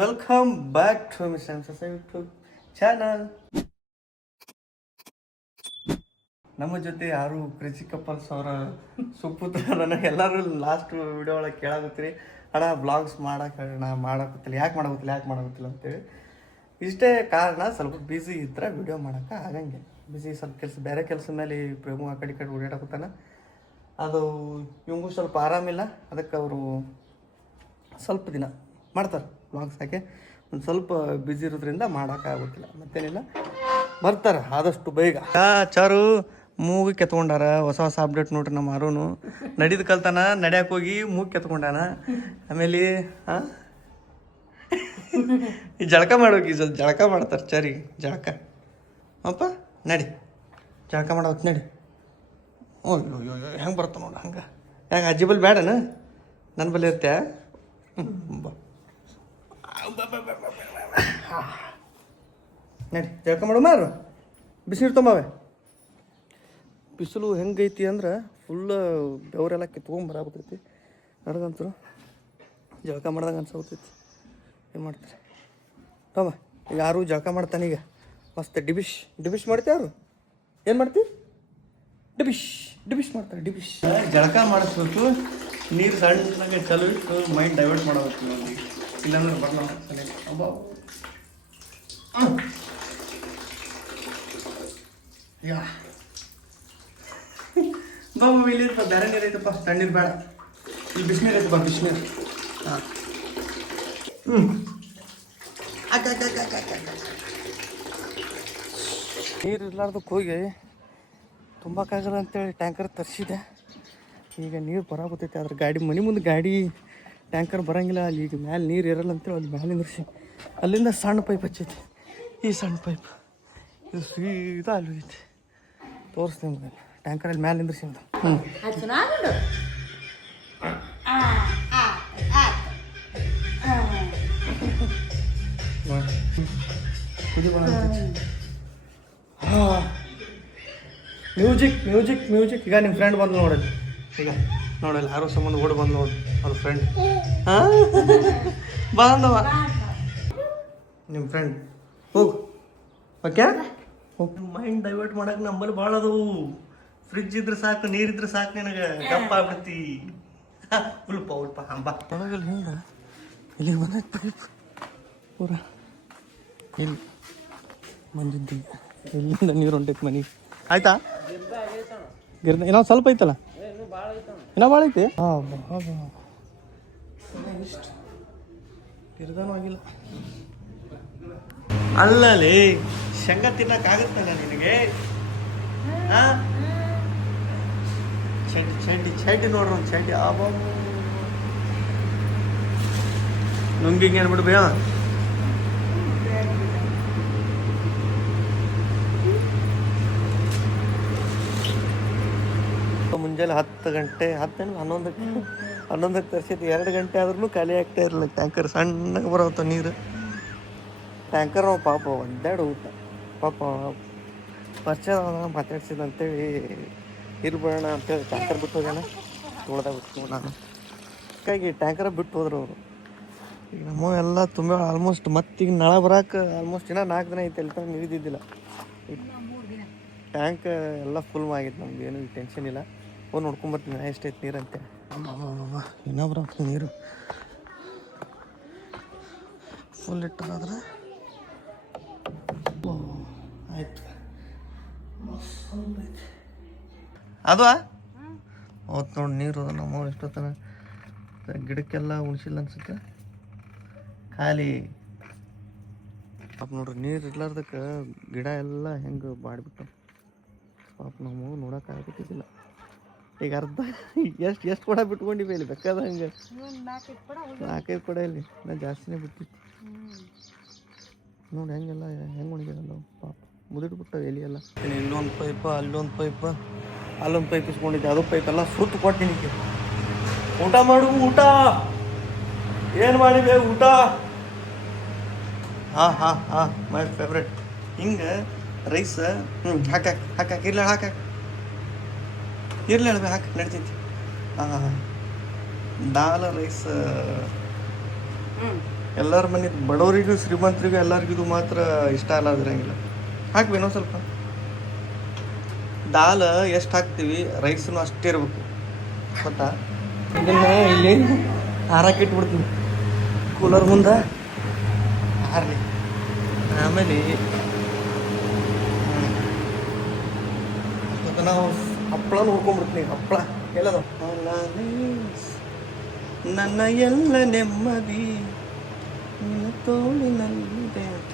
Welcome back to mister M YouTube channel. ನಮ್ಮ ಜೊತೆ ಯಾರು ಕ್ರೇಜಿ ಕಪಲ್ಸ್ ಅವರ ಸುಪುತ್ರರನ್ನ ಎಲ್ಲರೂ ಲಾಸ್ಟ್ ವಿಡಿಯೋ ಒಳಗೆ ಕೇಳಾಗುತ್ತೀರಿ. ಅಣ್ಣ ಬ್ಲಾಗ್ಸ್ ಮಾಡಾಕತ್ತಿಲ್ಲ ಯಾಕೆ ಮಾಡಾಕತ್ತಿಲ್ಲ ಅಂತೇಳಿ. ಇಷ್ಟೇ ಕಾರಣ, ಸ್ವಲ್ಪ ಬ್ಯುಸಿ ಇದ್ರೆ ವಿಡಿಯೋ ಮಾಡೋಕೆ ಆಗಂಗೆ. ಬ್ಯುಸಿ ಸ್ವಲ್ಪ ಬೇರೆ ಕೆಲಸ ಮೇಲೆ ಪ್ರೇಮು ಆ ಕಡೆ ಓಡಾಡಕತ್ತಾನ. ಅದು ಇವಂಗೂ ಸ್ವಲ್ಪ ಆರಾಮಿಲ್ಲ, ಅದಕ್ಕೆ ಅವರು ಸ್ವಲ್ಪ ದಿನ ಮಾಡ್ತಾರೆ ಬ್ಲಾಗ್ಸ್. ಯಾಕೆ ಒಂದು ಸ್ವಲ್ಪ ಬ್ಯುಸಿ ಇರೋದ್ರಿಂದ ಮಾಡೋಕ್ಕಾಗೋದಿಲ್ಲ, ಮತ್ತೇನಿಲ್ಲ. ಬರ್ತಾರೆ ಆದಷ್ಟು ಬೇಗ. ಚಾರು ಮೂಗು ಕೆತ್ಕೊಂಡಾರ. ಹೊಸ ಅಪ್ಡೇಟ್ ನೋಡ್ರಿ. ನಮ್ಮ ಅರುನು ನಡಿದು ಕಲ್ತಾನ, ನಡ್ಯಾಕೆ ಹೋಗಿ ಮೂಗು ಕೆತ್ಕೊಂಡಾನ. ಆಮೇಲೆ ಈ ಜಳಕ ಮಾಡೋಗಿ ಜಳಕ ಮಾಡ್ತಾರೆ ಚಾರಿ. ಜಳಕ ಅಪ್ಪ ನಡಿ, ಜಳಕ ಮಾಡೋಕೆ ನಡಿ. ಓಯ್ಯೋ ಹೆಂಗೆ ಬರ್ತಾವ ನೋಡು ಹಂಗೆ. ಯಾಕೆ ಅಜ್ಜಿ ಬಲ್ಲಿ ಬೇಡನ, ನನ್ನ ಬಲ್ಲಿ ಇರ್ತ್ಯಾ? ಬಾ ನಡಿ ಜಳಕ ಮಾಡು ಮಾರು. ಬಿಸಿನೀರು ತೊಂಬಾವೆ. ಬಿಸಿಲು ಹೆಂಗೈತಿ ಅಂದ್ರೆ ಫುಲ್ ಬೆವರೆಲ್ಲ ಕಿತ್ಕೊಂಬರಾಗ್ತೈತಿ. ನನಗಂತೂ ಜಳಕ ಮಾಡ್ದಂಗೆ ಅನ್ಸೋಗ್ತೈತಿ. ಏನು ಮಾಡ್ತಾರೆ ತೊಂಬ. ಈಗ ಯಾರು ಜಳಕ ಮಾಡ್ತಾನೆ ಈಗ ಮಸ್ತ್ ಡಿಬಿಶ್ ಮಾಡ್ತೀವಿ. ಯಾರು ಏನು ಮಾಡ್ತೀವಿ? ಡಿಬಿಶ್ ಮಾಡ್ತಾರೆ. ಜಳಕ ಮಾಡಿಸ್ಬೇಕು. ನೀರು ಸಣ್ಣಗೆ ಚಲೋ ಇಟ್ಟು ಮೈಂಡ್ ಡೈವರ್ಟ್ ಮಾಡಬೇಕು ನೋಡಿ, ಇಲ್ಲಾಂದ್ರೆ ಬರಲ್ಲ. ಅಬ್ಬ ಯಾ ಬಾಬು ಇಲ್ಲಿ ಬೇರೆ ನೀರು ಐತಪ್ಪ, ತಣ್ಣೀರು ಬೇಡ. ಇಲ್ಲಿ ಬಿಸಿನೀರು ಐತಪ್ಪ, ಬಿಸಿನೀರು. ಹಾಂ ನೀರು ಇರ್ಲಾರ್ದಕ್ಕೆ ಹೋಗಿ ತುಂಬಕ್ಕಾಗಲ್ಲ ಅಂತೇಳಿ ಟ್ಯಾಂಕರ್ ತರಿಸಿದೆ. ಈಗ ನೀರು ಬರಾಗುತ್ತೈತೆ. ಅದ್ರ ಗಾಡಿ ಮನೆ ಮುಂದೆ ಗಾಡಿ ಟ್ಯಾಂಕರ್ ಬರೋಂಗಿಲ್ಲ. ಅಲ್ಲಿ ಈಗ ಮ್ಯಾಲೆ ನೀರು ಇರಲ್ಲ ಅಂತೇಳಿ ಅಲ್ಲಿ ಮ್ಯಾಲೆ ನಿಂದ್ರಿಸಿ ಅಲ್ಲಿಂದ ಸಣ್ಣ ಪೈಪ್ ಹಚ್ಚೈತಿ. ಈ ಸಣ್ಣ ಪೈಪ್ ಇದು ಸೀದಾ ಅಲ್ಲಿ ಐತಿ. ತೋರಿಸ್ತೀನಿ ನಿಮ್ಗೆ. ಟ್ಯಾಂಕರಲ್ಲಿ ಮ್ಯಾಲೆ ನಿಂದ್ರಿಸಿ ಅಂತ. ಮ್ಯೂಸಿಕ್. ಈಗ ನಿಮ್ಮ ಫ್ರೆಂಡ್ ಬಂದು ನೋಡಲ್ಲಿ. ಈಗ ನೋಡಲ್ಲ ಯಾರೋ ಸಂಬಂಧ ಓಡಿ ಬಂದು ನೋಡಿ ಅವ್ರ ಫ್ರೆಂಡ್. ಹಾಂ ಬಂದವ ನಿಮ್ಮ ಫ್ರೆಂಡ್. ಹೋಗು ಓಕೆ. ಮೈಂಡ್ ಡೈವರ್ಟ್ ಮಾಡಕ್ಕೆ ನಂಬಲ್ಲಿ ಭಾಳ ಅದವು. ಫ್ರಿಜ್ ಇದ್ರೆ ಸಾಕು, ನೀರಿದ್ರೆ ಸಾಕು, ನಿನಗೆ ಗಪ್ಪ ಆಗ್ಬಿಡ್ತಿ. ಉಲ್ಪ ಹಂಬ ಒಳಗಲ್ಲಿ ಹಿಂಗೆ ಇಲ್ಲಿಗೆ ಬಂದೈತೆ ಪೈಪ್ ಪೂರ. ಇಲ್ಲಿ ಬಂದಿದ್ದೀವಿ. ಇಲ್ಲಿಂದ ನೀರು ಹೊಂಟೈತೆ ಮನೆಗೆ. ಆಯ್ತಾ? ಗಿರ್ದ ಇನ್ನೊಂದು ಸ್ವಲ್ಪ ಐತಲ್ಲ, ಇನ್ನೂ ಭಾಳ ಐತಿ. ಇಷ್ಟು ಗಿರ್ದಾನು ಆಗಿಲ್ಲ. ಅಲ್ಲಲ್ಲಿ ಶೇಂಗಾ ತಿನ್ನಕ್ಕಾಗುತ್ತಲ್ಲ ನಿನಗೆ? ಹಾಂ ಚಡ್ಡಿ ನೋಡ್ರಿ, ಒಂದು ಚಡ್ಡಿ. ಆಬ ನುಂಗಿಂಗೆ ಏನ್ಬಿಡ್ಬೇಯ. ಮುಂಜಾನೆ 10 ಗಂಟೆ 11ಕ್ಕೆ ತರಿಸಿದ್ದು. 2 ಗಂಟೆ ಆದ್ರೂ ಖಾಲಿ ಆಗ್ತಾ ಇರಲಿಲ್ಲ ಟ್ಯಾಂಕರ್. ಸಣ್ಣಗೆ ಬರೋತ ನೀರು ಟ್ಯಾಂಕರ್. ನಾವು ಪಾಪ ಒಂದೆರಡು ಊಟ ಪಾಪ ಪರಿಚಯ ಮಾತಾಡ್ಸಿದ ಅಂತೇಳಿ ಇರ್ಬೇಡ ಅಂತೇಳಿ ಟ್ಯಾಂಕರ್ ಬಿಟ್ಟು ಹೋಗ್ಯಾನ. ತೊಳ್ದಾಗ ಬಿಟ್ಟು ನಾನು ಹಾಗಾಗಿ ಟ್ಯಾಂಕರ್ ಬಿಟ್ಟು ಹೋದ್ರು ಅವರು. ಈಗ ನಮ್ಮ ಎಲ್ಲ ತುಂಬ ಆಲ್ಮೋಸ್ಟ್ ಮತ್ತೀಗ ನಳ ಬರೋಕೆ ಆಲ್ಮೋಸ್ಟ್ ಇನ್ನೂ 4 ದಿನ ಐತೆ. ಅಲ್ಲಿ ನೀರಿದ್ದಿದ್ದಿಲ್ಲ. ಟ್ಯಾಂಕ್ ಎಲ್ಲ ಫುಲ್ ಆಗಿತ್ತು. ನಮ್ಗೆ ಏನು ಟೆನ್ಷನ್ ಇಲ್ಲ. ಹೋಗಿ ನೋಡ್ಕೊಂಬರ್ತೀನಿ ಎಷ್ಟೈತೆ ನೀರಂತೆ. ಇನ್ನೂ ಬರೋಕೆ ನೀರು ಫುಲ್ ಇಟ್ಟರಾದ್ರೆ ಆಯ್ತು. ಅದು ಅವತ್ತು ನೋಡಿ ನೀರು ಅದ. ನಮ್ಮ ಎಷ್ಟೊತ್ತನ ಗಿಡಕ್ಕೆಲ್ಲ ಉಳಿಸಿಲ್ಲ ಅನ್ಸುತ್ತೆ, ಖಾಲಿ. ಪಾಪ ನೋಡ್ರಿ ನೀರು ಇರ್ಲಾರ್ದಕ್ಕೆ ಗಿಡ ಎಲ್ಲ ಹೆಂಗೆ ಬಾಡ್ಬಿಟ್ಟು ಪಾಪ ನಾವು ನೋಡೋಕ್ಕಾಗತ್ತಿದ್ದಿಲ್ಲ. ಈಗ ಅರ್ಧ ಎಷ್ಟು ಕೊಡ ಬಿಟ್ಕೊಂಡಿವಿ ಇಲ್ಲಿ ಬೇಕಾದ ಹಂಗೆ 4-5 ಕೊಡ ಇಲ್ಲಿ. ನಾನು ಜಾಸ್ತಿನೇ ಬಿಟ್ಟಿತ್ತು ನೋಡಿ. ಹೆಂಗೆಲ್ಲ ಹೆಂಗೆ ಒಣಗ್ಯಾರಲ್ಲ ಪಾಪ, ಮುದಿಟ್ಬಿಟ್ಟವು ಎಲಿ ಎಲ್ಲ. ಇಲ್ಲೊಂದು ಪೈಪ, ಅಲ್ಲೊಂದು ಪೈಪ್ ಇಸ್ಕೊಂಡಿದ್ದೆ. ಅದು ಪೈಪ್ ಎಲ್ಲ ಸುತ್ತು ಕೊಟ್ಟಿನಿ. ಊಟ ಮಾಡು, ಊಟ ಏನು ಮಾಡಿದೆ ಊಟ? ಹಾಂ ಮೈ ಫೇವ್ರೆಟ್. ಹಿಂಗೆ ರೈಸ್ ಹಾಕಿ ಇರ್ಲಿ ಹಾಕಿ ನಡ್ತೈತಿ. ದಾಲ್ ರೈಸ್ ಎಲ್ಲರ ಮನೆ ಬಡವರಿಗೂ ಶ್ರೀಮಂತರಿಗೂ ಎಲ್ಲರಿಗೂ ಇದು ಮಾತ್ರ ಇಷ್ಟ ಅಲ್ಲ ಅದ್ರಂಗಿಲ್ಲ. ಹಾಕ್ಬೇನೋ ಸ್ವಲ್ಪ ದಾಲ್ ಎಷ್ಟು ಹಾಕ್ತೀವಿ ರೈಸನ್ನು ಅಷ್ಟೇ ಇರ್ಬೇಕು ಗೊತ್ತಾ. ಇದನ್ನು ಇಲ್ಲಿ ಹಾರಕ್ಕೆ ಇಟ್ಬಿಡ್ತೀನಿ ಕೂಲರ್ ಮುಂದೆ ಹಾರಲಿ. ಆಮೇಲೆ ನಾವು ಹಪ್ಪಳ ನೋಡ್ಕೊಂಡ್ಬಿಡ್ತೀನಿ. ಹಪ್ಪಳ ಎಲ್ಲದ ನನ್ನ ಎಲ್ಲ ನೆಮ್ಮದಿ ನಿನ್ನ ತೋಳಿನಲ್ಲಿದೆ ಅಂತ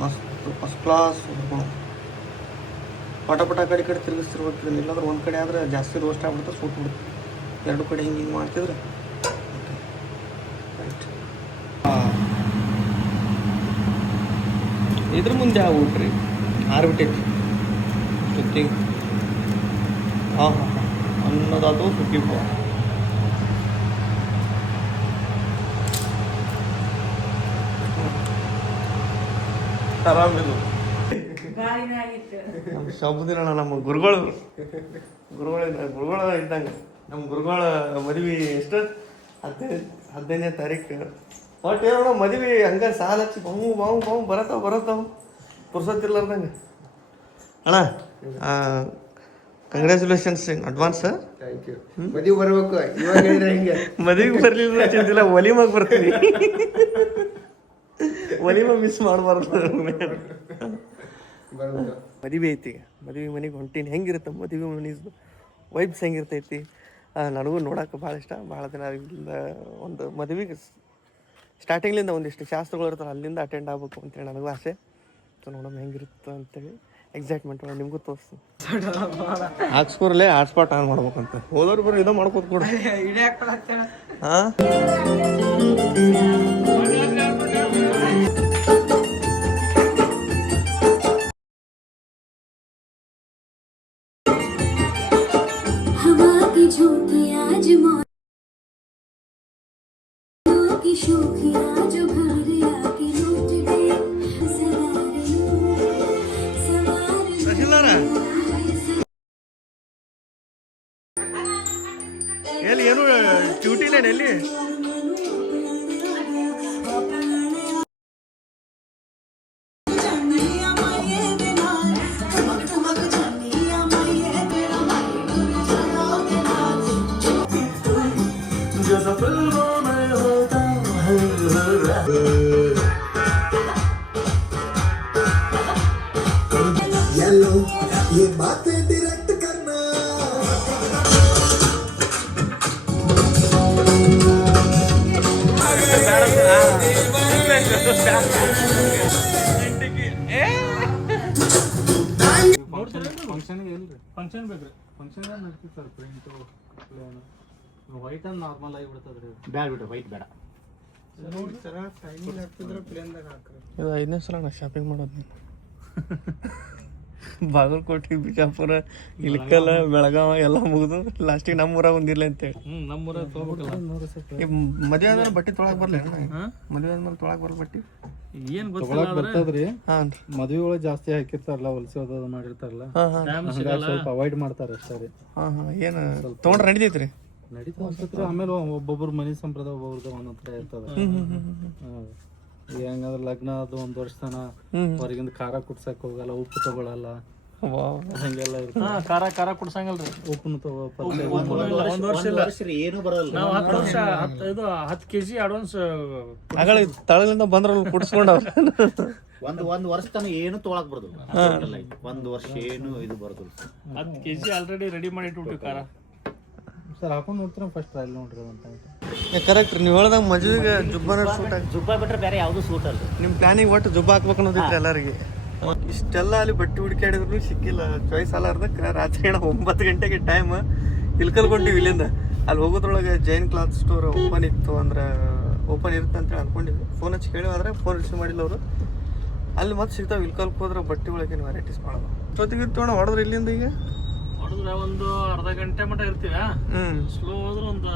ಮಸ್ತ್ ಫಸ್ಟ್ ಕ್ಲಾಸ್ ಪಟ ಪಟ ಕಡೆ ಕಡೆ ತಿರುಗಿಸ್ತಿರ್ಬೇಕು. ಇಲ್ಲಾಂದ್ರೆ ಒಂದು ಕಡೆ ಆದರೆ ಜಾಸ್ತಿ ರೋಸ್ಟ್ ಆಗ್ಬಿಡುತ್ತೆ, ಸುಟ್ಬಿಡುತ್ತೆ. ಎರಡು ಕಡೆ ಹಿಂಗೆ ಮಾಡ್ತಿದ್ರೆ ರೈಟ್. ಇದ್ರ ಮುಂದೆ ಯಾವ ಊಟ್ರಿ ಆರ್ಬಿಟ್ಟೈತಿ ಸುತ್ತಿ. ಹಾಂ ಹಾಂ ಹಾಂ ಅನ್ನೋದಾದು ಸುಟ್ಟಿ ಪೋ. ಆರಾಮಿದು ನಮ್ಮ ಶಬ್ದಿನ ನಮ್ಮ ಗುರುಗಳು ಇದ್ದಂಗೆ. ನಮ್ಮ ಗುರುಗಳ ಮದುವೆ ಎಷ್ಟು 15ನೇ ತಾರೀಕು ಒಟ್ಟು ಏನೋ ಮದುವೆ ಹಂಗೆ ಸಾಲ ಹಚ್ಚಿ ಬಾವು ಬರತ್ತಾವ ಪುರ್ಸತ್ತಿರ್ಲಾರ್ದಂಗೆ. ಅಣ್ಣ ಕಂಗ್ರ್ಯಾಚುಲೇಷನ್ಸ್ ಇನ್ ಅಡ್ವಾನ್ಸ್. ಮದುವೆ ಬರ್ಬೇಕು ಇವಾಗ ಹೇಳಿದ್ರೆ ಹಿಂಗೆ ಮದುವೆಗೆ ಬರಲಿಲ್ಲ ಚಿಂತಿಲ್ಲ, ಒಲಿಮಾಗ ಬರ್ತೀನಿ. ಒಲಿಮ ಮಿಸ್ ಮಾಡಬಾರ್ದು. ಮದುವೆ ಐತಿ, ಮದುವೆ ಮನೆಗೆ ಹೊಂಟೀನಿ. ಹೆಂಗಿರುತ್ತೆ ಮದುವೆ ಮನೆ ವೈಬ್ಸ್ ಹೆಂಗಿರ್ತೈತಿ ನನಗೂ ನೋಡೋಕೆ ಭಾಳ ಇಷ್ಟ. ಭಾಳ ದಿನ ಒಂದು ಮದುವೆಗೆ ಸ್ಟಾರ್ಟಿಂಗ್ಲಿಂದ ಒಂದಿಷ್ಟು ಶಾಸ್ತ್ರಗಳು ಇರ್ತಾರೆ, ಅಲ್ಲಿಂದ ಅಟೆಂಡ್ ಆಗ್ಬೇಕು ಅಂತೇಳಿ ನನಗೂ ಆಸೆ. ಸೊ ನೋಡೋಣ ಹೆಂಗಿರುತ್ತೆ ಅಂತೇಳಿ ಎಕ್ಸೈಟ್ಮೆಂಟ್ ಒಳಗೆ ನಿಮಗೂ ತೋರಿಸ್ತೀನಿ. ಹಾಕ್ಸ್ಕೊರ್ಲೆ ಹಾಟ್ಸ್ಪಾಟ್ ಆನ್ ಮಾಡ್ಬೇಕಂತ ಹೋದವ್ರು ಬರೋ ಇದೋ ಮಾಡ್ಕೋತ ಕೂಡ. ಹಾಂ ಎಲ್ಲಿ ಏನು ಡ್ಯೂಟಿಲೇನು ಎಲ್ಲಿ ये बातें डायरेक्ट करना ಫಂಕ್ಷನ್ ಬೇಕ್ರಿ. ಫಂಕ್ಷನ್ ನಡ್ತೀವಿ sir. Print plain white and normal ಆಗಿ ಬಿಡ್ತದ್ರಿ. ಬ್ಯಾಡ ಬಿಡ್ರಿ, ವೈಟ್ ಬೇಡ. ಇದು 5ನೇ ಸಲ ನಾ ಶಾಪಿಂಗ್ ಮಾಡೋದು. ಬಾಗಲಕೋಟೆ, ಬಿಜಾಪುರ, ಇಳಕಲ್, ಬೆಳಗಾವ ಎಲ್ಲ ಮುಗಿದು ಲಾಸ್ಟಿಗೆ ನಮ್ಮೂರಾಗ ಒಂದಿಲ್ಲ ಅಂತೇಳಿ. ನಮ್ಮೂರಾಗ ಮದುವೆ ಆದ್ಮೇಲೆ ಬಟ್ಟೆ ತೊಳಕ್ ಬರ್ಲಿ. ಮದುವೆ ಆದ್ಮೇಲೆ ತೊಳಕ್ ಬರಲ್ಲ ಬಟ್ಟೆ ಏನ್ ಬರ್ತದ್ರಿ. ಹಾಂ ಮದುವೆ ಒಳಗೆ ಜಾಸ್ತಿ ಹಾಕಿರ್ತಾರಲ್ಲ, ಹೊಲಸೆ ಮಾಡಿರ್ತಾರಲ್ಲ, ಸ್ವಲ್ಪ ಅವಾಯ್ಡ್ ಮಾಡ್ತಾರ ಅಷ್ಟೇ ರೀ. ಹಾಂ ಹಾಂ ಏನು ತೊಗೊಂಡ್ರೆ ನಡಿತೈತ್ರಿ? ನಡೀತಾ ಅನ್ಸತ್ರಿ. ಆಮೇಲೆ ಒಬ್ಬೊಬ್ರು ಮನೆ ಸಂಪ್ರದಾಯ ಒಬ್ಬೊಬ್ರದ್ದು ಒಂದೊಂದ್ ಥರ ಇರ್ತದ. ಹೆಂಗಂದ್ರೆ ಲಗ್ನ ಅದು 1 ವರ್ಷ ತನ ಹೊರಗಿಂದ ಖಾರ ಕುಡ್ಸಕ್ ಹೋಗಲ್ಲ, ಉಪ್ಪು ತಗೊಳಲ್ಲ, ಹಂಗೆಲ್ಲ ಇರ್ತದೆ. ಖಾರ ಕುಡ್ಸಂಗಲ್ರಿ, ಉಪ್ಪು ಒಂದ್ ವರ್ಷ ಏನು ಬರಲ್ಲ. ನಾವು 10 ವರ್ಷ 10 kg ಅಡ್ವಾನ್ಸ್ ತಳದಿಂದ ಬಂದ್ರ ಕುಡ್ಸ್ಕೊಂಡ ಒಂದ್ ವರ್ಷ ತನ ಏನು ತೊಗೊಳಕ್ ಬರೋದು. 1 ವರ್ಷ ಏನು ಇದು ಬರೋದು. 10 kg ಆಲ್ರೆಡಿ ರೆಡಿ ಮಾಡಿ ಇಟ್ಬಿಟ್ಟಿವಿ ಖಾರ. ಸರ್ ಹಾಕೊಂಡು ನೋಡ್ತೀರ, ಫಸ್ಟ್ ಟ್ರಯಲ್ ನೋಡ್ರಿ ಅಂತ. ಕರೆಕ್ಟ್ ನೀವು ಹೇಳ್ದಾಗ ಮದುವೆಗೆ ಜುಬ್ಬಾನ ಸೂಟ್ ಜುಬ್ಬ ಬಿಟ್ರೆ ಬೇರೆ ಯಾವ್ದು ಸೂಟ್ ಅಲ್ಲ. ನಿಮ್ಮ ಪ್ಲಾನಿಗೆ ಒಟ್ಟು ಜುಬ್ಬ ಹಾಕ್ಬೇಕು ಅನ್ನೋದಿತ್ತು ಎಲ್ಲರಿಗೆ. ಇಷ್ಟೆಲ್ಲ ಅಲ್ಲಿ ಬಟ್ಟೆ ಹುಡುಕಾಡಿದ್ರು ಸಿಕ್ಕಿಲ್ಲ. ಚಾಯ್ಸ್ ಅಲ್ಲಾರ್ದಕ್ಕೆ ರಾತ್ರಿ 9 ಗಂಟೆಗೆ ಟೈಮ್ ಇಲ್ಕಲ್ಕೊಂಡಿವಿ. ಇಲ್ಲಿಂದ ಅಲ್ಲಿ ಹೋಗೋದ್ರೊಳಗೆ ಜೈನ್ ಕ್ಲಾತ್ ಸ್ಟೋರ್ ಓಪನ್ ಇತ್ತು, ಅಂದ್ರೆ ಓಪನ್ ಇರುತ್ತೆ ಅಂತೇಳಿ ಅಂದ್ಕೊಂಡಿದ್ವಿ. ಫೋನ್ ಹಚ್ಚಿ ಕೇಳಿ ಆದರೆ ಫೋನ್ ರಿಸೀವ್ ಮಾಡಿಲ್ಲ ಅವರು. ಅಲ್ಲಿ ಮತ್ತೆ ಸಿಗ್ತಾವೆ. ಇಲ್ಕಲ್ಗೆ ಹೋದ್ರೆ ಬಟ್ಟೆ ಒಳಗೇನು ವೆರೈಟೀಸ್ ಮಾಡೋದು. ಜೊತೆಗೆ ಇತ್ತು ಹೊಡೆದ್ರೆ ಇಲ್ಲಿಂದ ಈಗ ಹೊಡೆದ್ರೆ ಒಂದು ಅರ್ಧ ಗಂಟೆ ಮಟ್ಟ ಇರ್ತೀವ. ಸ್ಲೋ ಹೋದ್ರೆ ಒಂದು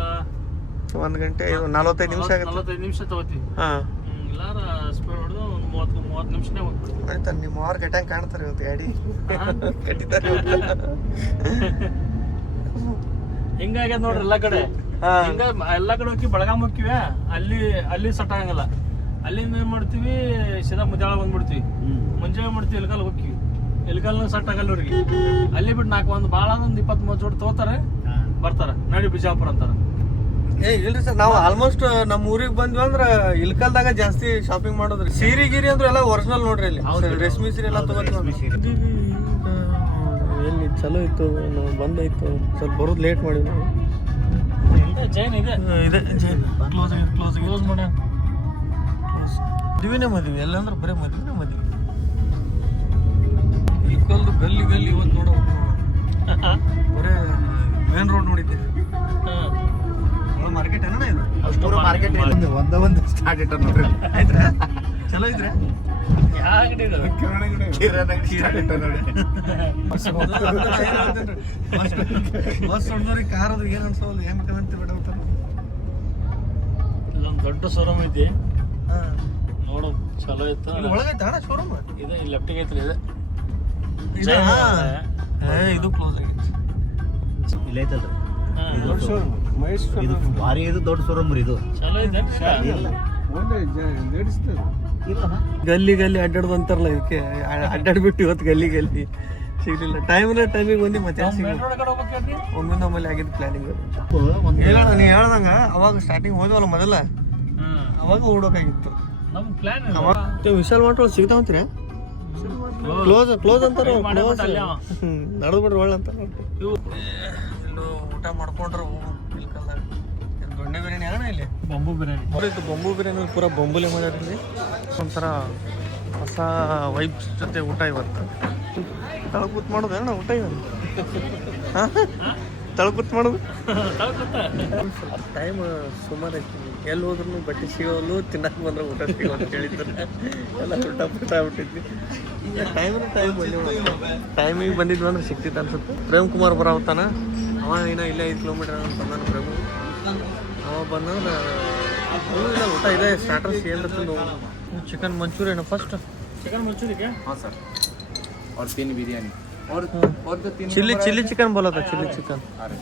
1 ಗಂಟೆ 45 ನಿಮಿಷ ಆಗುತ್ತೆ. 45 ನಿಮಿಷ ತಗೋತೀವಿ. ಇಲ್ಲಾರ ಸ್ಪೀಡ್ ಹೊಡೆದು ಒಂದು 30 ನಿಮಿಷನೇ ಹೋಗ್ತೀವಿ. ಆಯ್ತಾ ನಿಮ್ಮ ಅವ್ರು ಗಟ್ಟಂಗೆ ಕಾಣ್ತಾರೆ ಇವತ್ತು ಗಾಡಿ ಕಟ್ಟಿದ್ದಾರೆ. ಹಿಂಗಾಗಿ ನೋಡ್ರಿ ಎಲ್ಲಾ ಕಡೆ ಹಾ. ಹಿಂಗ ಎಲ್ಲಾ ಕಡೆ ಹೋಗಿ ಬೆಳಗಾಂ ಹೋಗ್ತಿವಿ, ಅಲ್ಲಿ ಸಟ್ ಆಗಂಗಿಲ್ಲ. ಅಲ್ಲಿಂದ ಏನ್ ಮಾಡ್ತೀವಿ, ಸೀದಾ ಮುದ್ಯಾಳ ಬಂದ್ಬಿಡ್ತೀವಿ. ಮುಂಜಾನೆ ಮಾಡ್ತೀವಿ, ಇಲ್ಕಾಲ್ ಹೋಗ್ತೀವಿ, ಇಲ್ಕಾಲ್ನ ಸಟ್ ಆಗಲ್ಲ ಅವ್ರಿಗೆ. ಅಲ್ಲಿ ಬಿಟ್ಟು ಒಂದು ಭಾಳ 20-30 ಜೋಡಿ ತಗೋತಾರೆ, ಬರ್ತಾರ, ನಡಿ ಬಿಜಾಪುರ ಅಂತಾರ. ಇಲ್ರಿ ಸರ್, ನಾವು ಆಲ್ಮೋಸ್ಟ್ ನಮ್ಮ ಊರಿಗೆ ಬಂದ್ವಿ ಅಂದ್ರ ಇಲ್ಕಲ್ದಾಗ ಜಾಸ್ತಿ ಶಾಪಿಂಗ್ ಮಾಡೋದ್ರಿ. ಸೀರೆ ಗಿರಿ ಅಂದ್ರೆ ಎಲ್ಲ ಒರಿಜಿನಲ್ ನೋಡ್ರಿ ಇಲ್ಲಿ. ರೇಷ್ಮೆ ಸೀರೆ ಎಲ್ಲ ತಗೋತೀವಿ. ಎಲ್ಲಿ ಚಲೋ ಇತ್ತು, ಬಂದಾಯ್ತು, ಸ್ವಲ್ಪ ಬರೋದು ಲೇಟ್ ಮಾಡಿ ನಾವು. ಜೈನ್ ಇದೆ ಜೈನ್ ಕ್ಲೋಸ್ ಮಾಡ್ಯಾನ. ಮದುವೆನೇ ಮದುವೆ, ಎಲ್ಲಂದ್ರೆ ಬರೀ ಮದುವೆನೇ ಮದುವೆ. ಇಲ್ಕಲ್ದು ಗಲ್ಲಿ ಇವತ್ತು ನೋಡೋ ಬರೇ ಮೇನ್ ರೋಡ್ ನೋಡಿದ್ದೆ. ಮಾರ್ಕೆಟ್ ಏನಣ್ಣ ಇದು? ಅಷ್ಟು ಮಾರ್ಕೆಟ್ ಒಂದು ಸ್ಟಾರ್ಟ್ ಇಟ್ಟ ನೋಡ್ರಿ. ಆಯ್ತಾ? ಚಲೋ ಇದ್ರೆ ಬಸ್ ಹೊಡೆದವ್ರಿಗೆ ಕಾರ್ ಅದು ಏನ್ ಅನ್ಸೋಲ್ಲ, ಹೆಂಗ್ ಬೇಕಂತ ಬಿಡೋತಾರ. ಇಲ್ಲೊಂದು ದೊಡ್ಡ ಶೋರೂಮ್ ಐತಿ, ನೋಡು ಚಲೋ ಇತ್ತು. ಒಳಗೈತೆ ಅಣ್ಣ ಶೋರೂಮ್? ಇದೆ ಇಲ್ಲಿ ಲೆಫ್ಟಿಗೆ ಐತಿ. ಇದು ಕ್ಲೋಸ್ ಆಗೈತಿ. ಇಲ್ಲ ಐತಲ್ರಿ ಮಹೇಶ್ ಇದು ಭಾರಿ ಇದು ದೊಡ್ಡ ಶೋರೂಮ್ ರೀ ಇದು. ಚಲೋ ಇದೆ. ಗಲ್ಲಿ ಅಡ್ಡಾಡ್ದು ಅಂತಾರಲ್ಲ, ಇದಕ್ಕೆ ಅಡ್ಡಾಡ್ಬಿಟ್ಟು ಇವತ್ತು ಗಲ್ಲಿ ಸಿಗ್ಲಿಲ್ಲ. ಟೈಮಿಗೆ ಬಂದು ಮತ್ತೆ ಒಮ್ಮೆ ನಮ್ಮಲ್ಲಿ ಆಗಿದ್ದು ಪ್ಲಾನಿಂಗ್. ಹೇಳೋಣ, ನೀ ಹೇಳ್ದಂಗ ಅವಾಗ ಸ್ಟಾರ್ಟಿಂಗ್ ಹೋದ್ವಲ್ಲ ಮೊದಲ, ಅವಾಗ ಓಡೋಕಾಗಿತ್ತು ನಮ್ ಪ್ಲಾನ್. ವಿಶಾಲ್ ಮಾರ್ಟ್ ಒಳಗೆ ಸಿಗ್ತಾವಂತೀರ? ಕ್ಲೋಸ್ ಅಂತಾರ, ನಡೆದು ಬಿಡ್ರಿ ಒಳ್ಳೆ ಅಂತಾರ. ಇಲ್ಲೂ ಊಟ ಮಾಡ್ಕೊಂಡ್ರು ಇಲ್ಕಲ್ದಾಗ. ದೊಣ್ಣೆ ಬಿರಿಯಾನಿ ಅಣ್ಣ ಇಲ್ಲಿ, ಬಂಬು ಬಿರಿಯಾನಿ. ಬಂಬು ಬಿರಿಯಾನಿ ಪೂರ ಬಂಬುಲೆ ಮಾಡ್ಯಾರ ಇಲ್ಲಿ. ಒಂಥರ ಹೊಸ ವೈಬ್ಸ್ ಜೊತೆ ಊಟ ಇವತ್ತು. ತಳಕೂತ್ ಮಾಡೋದು ಅಣ್ಣ ಊಟ ಇವತ್ತು? ತಳಕೂತ್ ಮಾಡೋದು ಟೈಮ್ ಸುಮಾರು ಐತಿ. ಎಲ್ಲಿ ಹೋದ್ರು ಬಟ್ಟೆ ಸಿಗೋಲು, ತಿನ್ನಕ್ಕೆ ಬಂದ್ರೆ ಊಟ ಸಿಗೋ ಅಂತ ಹೇಳಿದ್ರೆ ಎಲ್ಲ ಊಟ ಪುಟ ಆಗ್ಬಿಟ್ಟಿದ್ವಿ. ಈಗ ಟೈಮಿಗೆ ಬಂದಿದ್ವಿ ಅಂದ್ರೆ ಸಿಕ್ತಿತ್ತು ಅನ್ಸುತ್ತೆ. ಪ್ರೇಮ್ ಕುಮಾರ್ ಬರಾವತ್ತಾನ, ಅವ ಏನೋ ಇಲ್ಲೇ 5 ಕಿಲೋಮೀಟರ್ ಅಂತ ಬಂದಾನ ಪ್ರೇಮು. ಅವ ಬಂದ್ರೆ ಇಲ್ಲ ಊಟ ಇದೆ. ಸ್ಟಾರ್ಟರ್ಸ್ ಏನಿರ್ತದೆ, ಚಿಕನ್ ಮಂಚೂರಿಯನ್ ಫಸ್ಟ್. चिकन मंचूरी क्या? हाँ सर, और 3 बिरयानी और जो 3 चिल्ली चिकन बोला था, चिल्ली चिकन. अरे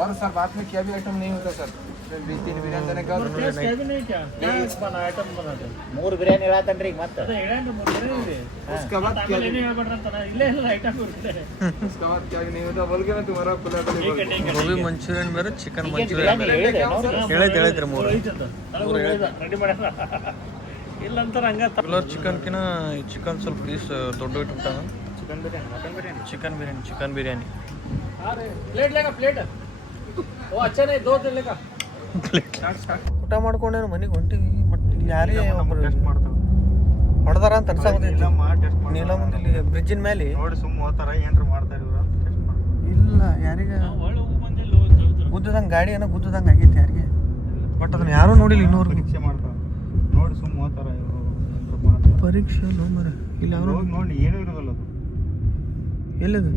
और सर बाद में क्या भी आइटम नहीं होता सर. 3 बिरयानी देने का टेस्ट क्या भी नहीं क्या? बना आइटम बनाते. 3 ಬಿರಿಯಾನಿ ಹೇಳತ್ತನ್ರಿ ಈಗ ಮತ್ತೆ. ಅದೇ ಹೇಳಂತ ಮೂರು ಇದೆ. उसका बाद क्या ಆಮೇಲೆ ಏನೇ ಹೇಳ್ಬಿಟ್ರಂತಾರ, ಇಲ್ಲೇ ಇಲ್ಲ ಐಟಮ್ ಇರುತ್ತೆ. उसका बाद क्या नहीं होता बोल के ना तुम्हारा खुला ಗೋಬಿ ಮಂಚೂರಿಯನ್ ಬೇರೆ, ಚಿಕನ್ ಮಂಚೂರಿಯನ್ ಬೇರೆ. ಹೇಳಿದ್ರಿ ಮೂರು ರೆಡಿ ಮಾಡ್ಯಾರ. ಇಲ್ಲ ಅಂತಾರ ಹಂಗ. ರೆಗ್ಯುಲರ್ ಚಿಕನ್ಕಿನ ಚಿಕನ್ ಸ್ವಲ್ಪ ಪೀಸ್ ದೊಡ್ಡ ಇಟ್ಬಿಟ್ಟಾನ. Chicken biryani, mutton biryani, chicken biryani. ಅರೆ ಪ್ಲೇಟ್ ಲೇಗ ಪ್ಲೇಟ್. ಓ ಅಚ್ಚಾ नहीं दो दे लेगा. ಊಟ ಮಾಡ್ಕೊಂಡೇನು ಮನೆಗೆ ಹೊಂಟಿವಿ. ಬಟ್ ಇಲ್ಲಿ ಯಾರೇ ಹೊಡೆದಾರ ಅಂತ ಅನ್ಸಾಕತ್ತೈತಿ. ನೀಲ ಮುಂದೆ ಇಲ್ಲಿ ಬ್ರಿಡ್ಜಿನ ಮೇಲೆ ನೋಡಿ ಸುಮ್ಮ ಹೋಗ್ತಾರ, ಏನ್ರ ಮಾಡ್ತಾರ ಇವ್ರು ಅಂತ ಟೆಸ್ಟ್ ಮಾಡ್ತಾರೆ. ಇಲ್ಲ ಯಾರಿಗೆ ಗುದ್ದದಂಗೆ ಗಾಡಿ ಏನೋ ಗುದ್ದದಂಗೆ ಆಗೈತಿ ಯಾರಿಗೆ. ಬಟ್ ಅದನ್ನ ಯಾರೂ ನೋಡಿಲ್ಲ ಇನ್ನೂರು. ಪರೀಕ್ಷೆ ಮಾಡ್ತಾರ ನೋಡಿ ಸುಮ್ಮ ಹೋಗ್ತಾರ ಇವರು, ಏನ್ರ ಮಾಡ್ತಾರ. ಪರೀಕ್ಷೆ ಅಲ್ಲ ಮರ. ಇಲ್ಲಿ ಅವರು ನೋಡಿ ಏನೂ ಇರೋದಲ್ಲ ಅದು. ಎಲ್ಲಿದು?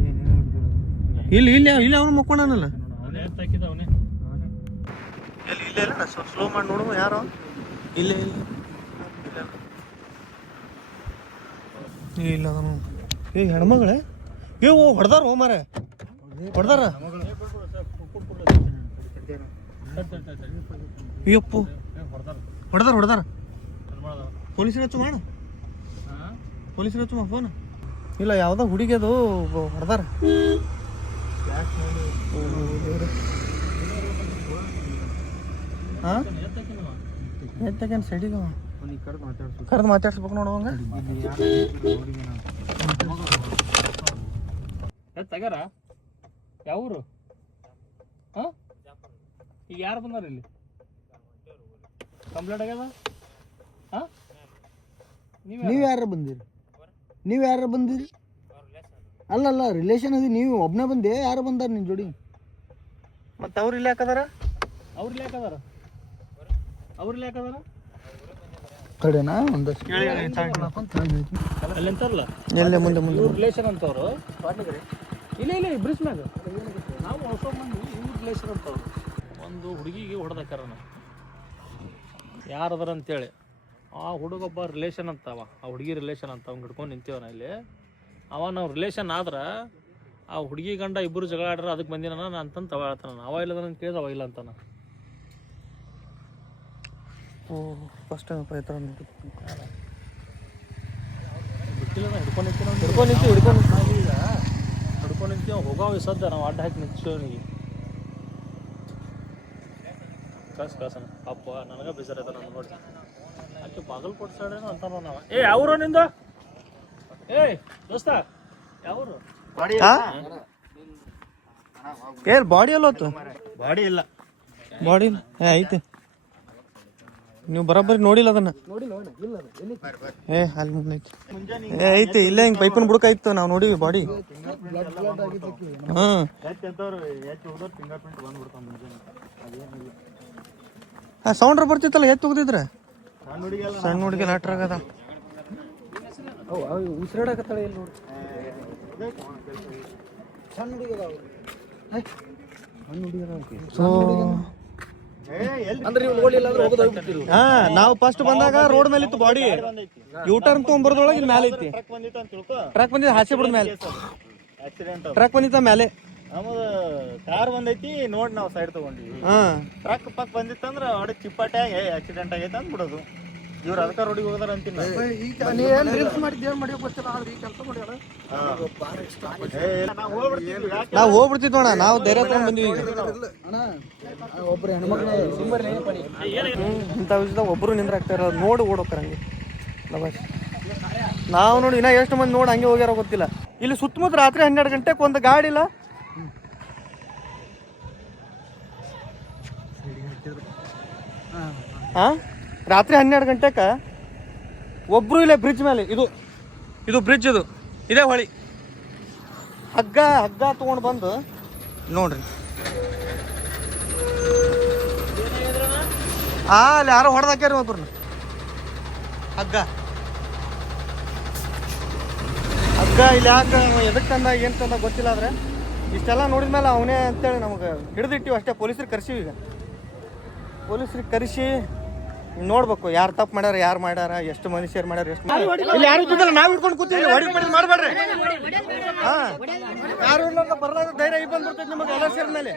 ಇಲ್ಲಿ ಅವನು ಮಕ್ಕೊಂಡನಲ್ಲ. ಅದೇ ತಾಕಿದ ಅವನೇ. ಇಲ್ಲ ಸ್ಲೋ ಮಾಡಿ ನೋಡುವ ಯಾರು. ಇಲ್ಲ ಅದನು. ಹೆಣ್ಮಗಳೇ ಹೊಡೆದಾರ ಮಾರ, ಹೊಡೆದಾರ. ಅಯ್ಯಪ್ಪು ಹೊಡೆದಾರ. ಪೊಲೀಸರು ಹಚ್ಚು ಮಾಡ, ಪೊಲೀಸರು ಹಚ್ಚು ಫೋನ್. ಇಲ್ಲ ಯಾವ್ದೋ ಹುಡುಗಿ ಅದು ಹೊಡೆದಾರ. ಹಾಂ ಎತ್ತಕೇನು ಸೈಡಿಗೆ ಕರೆದು ಮಾತಾಡ್ಸ್ಬೇಕು ನೋಡುವಂಗ. ತಗರ ಯಾವ ಊರು? ಹಾಂ ಈಗ ಯಾರು ಬಂದಾರ ಇಲ್ಲಿ? ಕಂಪ್ಲೇಂಟ್ ಆಗ್ಯದ? ಹಾಂ ನೀವು ಯಾರು ಬಂದಿರಿ? ಅಲ್ಲಲ್ಲ ರಿಲೇಷನ್ ಅದಿ, ನೀವು ಒಬ್ಬನೇ ಬಂದೆ, ಯಾರು ಬಂದಾರ ನಿನ್ನ ಜೋಡಿ? ಮತ್ತೆ ಅವ್ರು ಇಲ್ಲಿ ಹಾಕದಾರ? ಅವ್ರಲ್ಲಿ ಯಾಕದಾರ ಕಡೆನಾ ಒಂದಷ್ಟು ಅಲ್ಲಿ ಅಂತಾರಲ್ಲ, ಎಲ್ಲೇ ಮುಂದೆ ಇವ್ರ ರಿಲೇಷನ್ ಅಂತವ್ರು. ಇಲ್ಲ ಬ್ರಿಡ್ಜ್ ಮ್ಯಾಗ ನಾವು ಹೊಸ ಮಂದಿ ಇವ್ರ ರಿಲೇಷನ್ ಅಂತವ್ರು. ಒಂದು ಹುಡುಗಿಗೆ ಹೊಡೆದಾಕಾರ ಯಾರದಾರ ಅಂತೇಳಿ. ಆ ಹುಡುಗೊಬ್ಬ ರಿಲೇಷನ್ ಅಂತವ, ಆ ಹುಡುಗಿ ರಿಲೇಷನ್ ಅಂತ ಅವ್ನು ಹಿಡ್ಕೊಂಡು ನಿಂತೀವನ ಇಲ್ಲಿ. ಅವ ನಾವು ರಿಲೇಷನ್ ಆದ್ರೆ ಆ ಹುಡುಗಿ ಗಂಡ ಇಬ್ಬರು ಜಗಳ ಆಡ್ರ ಅದಕ್ಕೆ ಬಂದಿನ ನಾನು ಅಂತಂತ ಅವ ಹೇಳ್ತಾನ. ಅವ ಇಲ್ಲ ನನಗೆ ಕೇಳಿದ್ರೆ ಅವ ಇಲ್ಲ ಅಂತಾನ. ಓ ಫಸ್ಟ್ ಟೈಮ್ ಈ ಥರ ಬಿಟ್ಟಿಲ್ಲ ನಾ ಹಿಡ್ಕೊಂಡು ನಿಂತೀವಿ ಹೋಗೋ ಸದ್ದ ನಾವು ಅಡ್ಡ ಹಾಕಿ ನಿಂತಿವನಿಗೆ ಕಳ್ಸಣ ಅಪ್ಪ ನನಗೆ ಬೇಜಾರೈತ ನಾನು ನೋಡಿ. ಆಕೆ ಬಾಗಲಕೋಟೆ ಸೈಡ್ ಏನೋ ಅಂತಾನ ನಾವ. ಏ ಯಾವ್ರು ನಿಂದು? ಏ ದೋಸ್ತ ಯಾವ್ರು? ಏ ಬಾಡಿ ಎಲ್ಲ ಹೊತ್ತು ಬಾಡಿ ಇಲ್ಲ. ಬಾಡಿ ಐತೆ. ನೀವು ಬರೋಬ್ಬರಿ ನೋಡಿಲ್ಲ ಅದನ್ನ? ಏ ಅಲ್ಲಿ ಮುಂದೆ ಐತಿ. ಏ ಐತಿ ಇಲ್ಲೇ ಹಿಂಗೆ ಪೈಪಿನ ಬುಡಕ ಐತಿ, ನಾವು ನೋಡಿವಿ ಬಾಡಿ. ಹಾಂ ಸೌಂಡ್ರ ಬರ್ತಿತ್ತಲ್ಲ ಎತ್ತು ಹೋಗ್ತಿದ್ರೆ ಸಣ್ಣ ಹುಡುಗಿ ಲಾಟ್ರ್ ಆಗದ. ಉಸಿರಾಡಕತ್ತಾಳೆ ಇಲ್ಲಿ ನೋಡಿ. ಸಣ್ಣ ಅಂದ್ರೆ ನೀವು ನೋಡಿಲ್ಲ ಅಂದ್ರೆ ಹೋಗೋದು ಹೋಗ್ಬಿಡ್ತೀರಿ. ಹಾ ನಾವು ಫಸ್ಟ್ ಬಂದಾಗ ರೋಡ್ ಮೇಲೆ ಇತ್ತು ಬಾಡಿ. ಯೂಟರ್ನ್ ತೊಗೊಂಬರ್ದೊಳಗೆ ಇಲ್ಲಿ ಮೇಲೆ ಐತಿ. ಟ್ರಕ್ ಬಂದಿದ್ದು ಹಾಸಿ ಬಿಡದ ಮೇಲೆ. ಟ್ರಕ್ ಬಂದಿತ್ತ ಮೇಲೆ. ನಮ್ಮದು ಕಾರ್ ಬಂದೈತಿ ನೋಡಿ ನಾವು ಸೈಡ್ ತಗೊಂಡಿವಿ. ಟ್ರಕ್ ಪಕ್ ಬಂದಿತ್ತಂದ್ರ ಹೊಡೆ ಚಿಪ್ಪಾಟೆ ಆಕ್ಸಿಡೆಂಟ್ ಆಗೈತೆ ಅಂದ್ಬಿಡೋದು. ಇವ್ರು ಅದಕ್ಕೆ ರೋಡಿಗೆ ಹೋಗೋದಾರ ಅಂತೀನಿ. ನಾವು ಹೋಗ್ಬಿಡ್ತಿದ್ವಿ ಅಣ್ಣ, ನಾವು ಧೈರ್ಯ ತಗೊಂಡ್ ಬಂದಿವಿ. ಒಬ್ರು ಹೆಣ್ಮಕ್ಳು ಇಂಥ ವಿಷಯದಾಗ ಒಬ್ಬರು ನಿಂದ್ರಾಗ್ತಾರ ನೋಡಿ ಓಡೋಕ್ಕಾರ ಹಂಗೆ. ನಾವು ನೋಡಿ ಇನ್ನೂ ಎಷ್ಟು ಮಂದಿ ನೋಡಿ ಹಂಗೆ ಹೋಗ್ಯಾರ ಗೊತ್ತಿಲ್ಲ. ಇಲ್ಲಿ ಸುತ್ತಮುತ್ತ ರಾತ್ರಿ 12 ಗಂಟೆಗೆ ಒಂದು ಗಾಡಿ ಇಲ್ಲ. ಹಾಂ ರಾತ್ರಿ 12 ಗಂಟೆಗೆ ಒಬ್ಬರು ಇಲ್ಲ ಬ್ರಿಡ್ಜ್ ಮೇಲೆ. ಇದು ಬ್ರಿಡ್ಜ್, ಇದೇ ಹೊಳಿ. ಹಗ್ಗ ತೊಗೊಂಡು ಬಂದು ನೋಡ್ರಿ ಅಲ್ಲಿ ಯಾರೋ ಹೊಡೆದಾಕ್ಯಾರ ಒಬ್ರನ್ನ. ಹಗ್ಗ ಇಲ್ಲಿ ಯಾಕೆ ಎದಕ್ಕೆ ತಂದ ಏನು ತಂದ ಗೊತ್ತಿಲ್ಲ. ಆದರೆ ಇಷ್ಟೆಲ್ಲ ನೋಡಿದ್ಮೇಲೆ ಅವನೇ ಅಂತೇಳಿ ನಮಗೆ ಹಿಡಿದಿಟ್ಟಿವಿ ಅಷ್ಟೇ. ಪೊಲೀಸ್ರಿಗೆ ಕರ್ಸಿವಿ. ಈಗ ಪೊಲೀಸ್ರಿಗೆ ಕರೆಸಿ ನೋಡ್ಬೇಕು ಯಾರು ತಪ್ಪು ಮಾಡ್ಯಾರ, ಯಾರು ಮಾಡ್ಯಾರ, ಎಷ್ಟು ಮಂದಿ ಶೇರ್ ಮಾಡ್ಯಾರ, ಎಷ್ಟು ಇಲ್ಲಿ ಯಾರು ಇದ್ದಿದ್ದಲ್ಲ. ನಾವು ಹಿಡ್ಕೊಂಡು ಕೂತೀವಿ. ಮಾಡಬೇಡ್ರಿ. ಹಾಂ ಯಾರು ಇಲ್ಲ ಬರಲಾಗ ಧೈರ್ಯ ಈ ಬಂದ್ಬಿಡ್ತೈತೆ ನಿಮಗೆ ಎಲ್ಲ ಸೇರ್ ಮೇಲೆ.